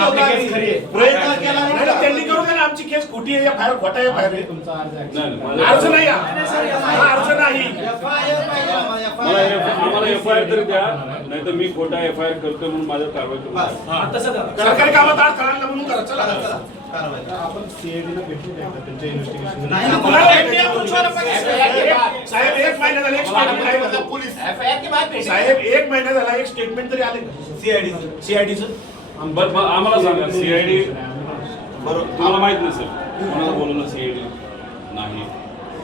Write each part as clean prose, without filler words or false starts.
प्रयत्न केला नाही, त्यांनी करू द्या ना, आमची केस खोटी आहे, फायर खोटा आहे, फायर आहे. तुमचा अर्ज अर्ज नाही हा. हा अर्ज नाही. आम्हाला एफआयआर तरी द्या, नाही तर मी खोटा एफआयआर करतो म्हणून माझ्यावर कारवाई करू. सरकारी कामात अडथळा आणला म्हणून करा. चला आपण सीआयडीला भेटू द्या त्यांच्या इन्व्हेस्टिगेशन. साहेब एक महिना झाला एक स्टेटमेंट आहे पोलीस साहेब, एक महिना झाला एक स्टेटमेंट तरी आले सीआयडीचं. आम्हाला सांगा सीआयडी तुम्हाला माहित नसेल कोणाला बोलवलं सीआयडी नाही.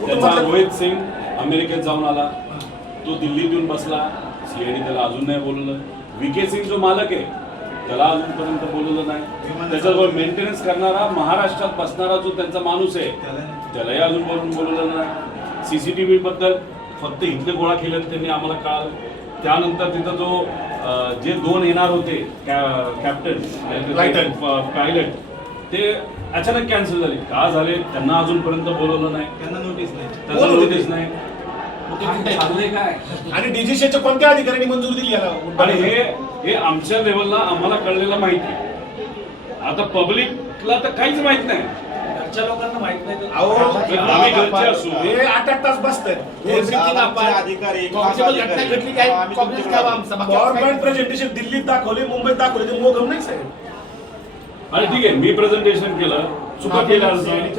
त्याचा रोहित सिंग अमेरिकेत जाऊन आला, तो दिल्लीत येऊन बसला, सीआयडी त्याला अजून नाही बोलवलं. विके सिंग जो मालक आहे त्याला अजूनपर्यंत बोलवलं नाही. त्याच्याजवळ मेंटेनन्स करणारा महाराष्ट्रात बसणारा जो त्यांचा माणूस आहे त्यालाही अजून बोलवलं नाही. सीसीटीव्ही बद्दल फक्त इथले गोळा केले त्यांनी आम्हाला कळालं. त्यानंतर तिथं जो जे 2 येणार होते कॅप्टन पायलट ते अचानक कॅन्सल झाले. का झाले त्यांना अजूनपर्यंत बोलवलं नाही, त्यांना नोटीस नाही. आणि डीजीसीच्या कोणत्या अधिकाऱ्यांनी मंजुरी दिली याला? आणि हे आमच्या लेवलला आम्हाला कळलेलं माहिती आहे. आता पब्लिकला तर काहीच माहित नाही. लोकांना माहित नाही. आम्ही घरचे असू हे 8 तास बसतायत. गव्हर्नमेंट प्रेझेंटेशन दिल्लीत दाखवले, मुंबईत दाखवले, ते मोगम नाही साहेब. आणि ठीक आहे मी प्रेझेंटेशन केलं, चुका केल्या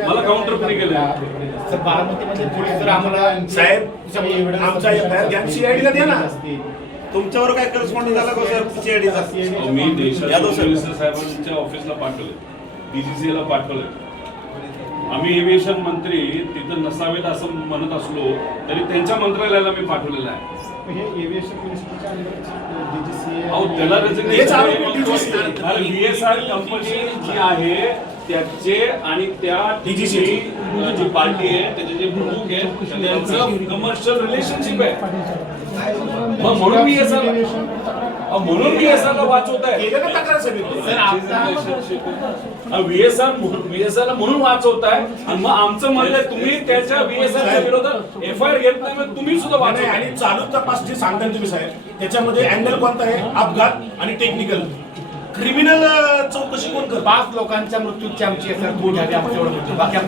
मला काउंटर पण केलं. बारामतीमध्ये पोलीस जर आम्हाला साहेब आमचा एफआयआर घ्या, सीआयडीला द्या ना. तुमच्यावर काय करस्पॉन्डिंग झाला का सर सीआयडीचा? मी देशाच्या मिनिस्टर साहेबांच्या ऑफिसला पाठवले, डीजीसीला पाठवले. आम्ही एव्हिएशन मंत्री तिथं नसावेत असं म्हणत असलो तरी त्यांच्या मंत्रालयाला मी पाठवलेलं आहे. हे एव्हिएशन मिनिस्टरच्या डीजीसी अहो त्याला VSR कंपनी जी आहे त्याचे आणि त्या DGC जी पार्टी आहे त्याचे जे प्रमुख आहे त्यांचं कमर्शियल रिलेशनशिप आहे. मग म्हणून VSR ला वाचवत आहे. VSR ला म्हणून वाचवत आहे. आणि मग आमचं म्हणणं तुम्ही त्याच्या VSR विरोधात एफआयआर घेत नाही, मग तुम्ही सुद्धा वाचवताय. आणि चालू तपास जे सांगताय तुम्ही साहेब त्याच्यामध्ये अँगल कोणता आहे? अपघात आणि टेक्निकल. क्रिमिनल चौकशी कोण करतं? 5 लोकांच्या मृत्यूची आमची एफआयआर झाली आमच्या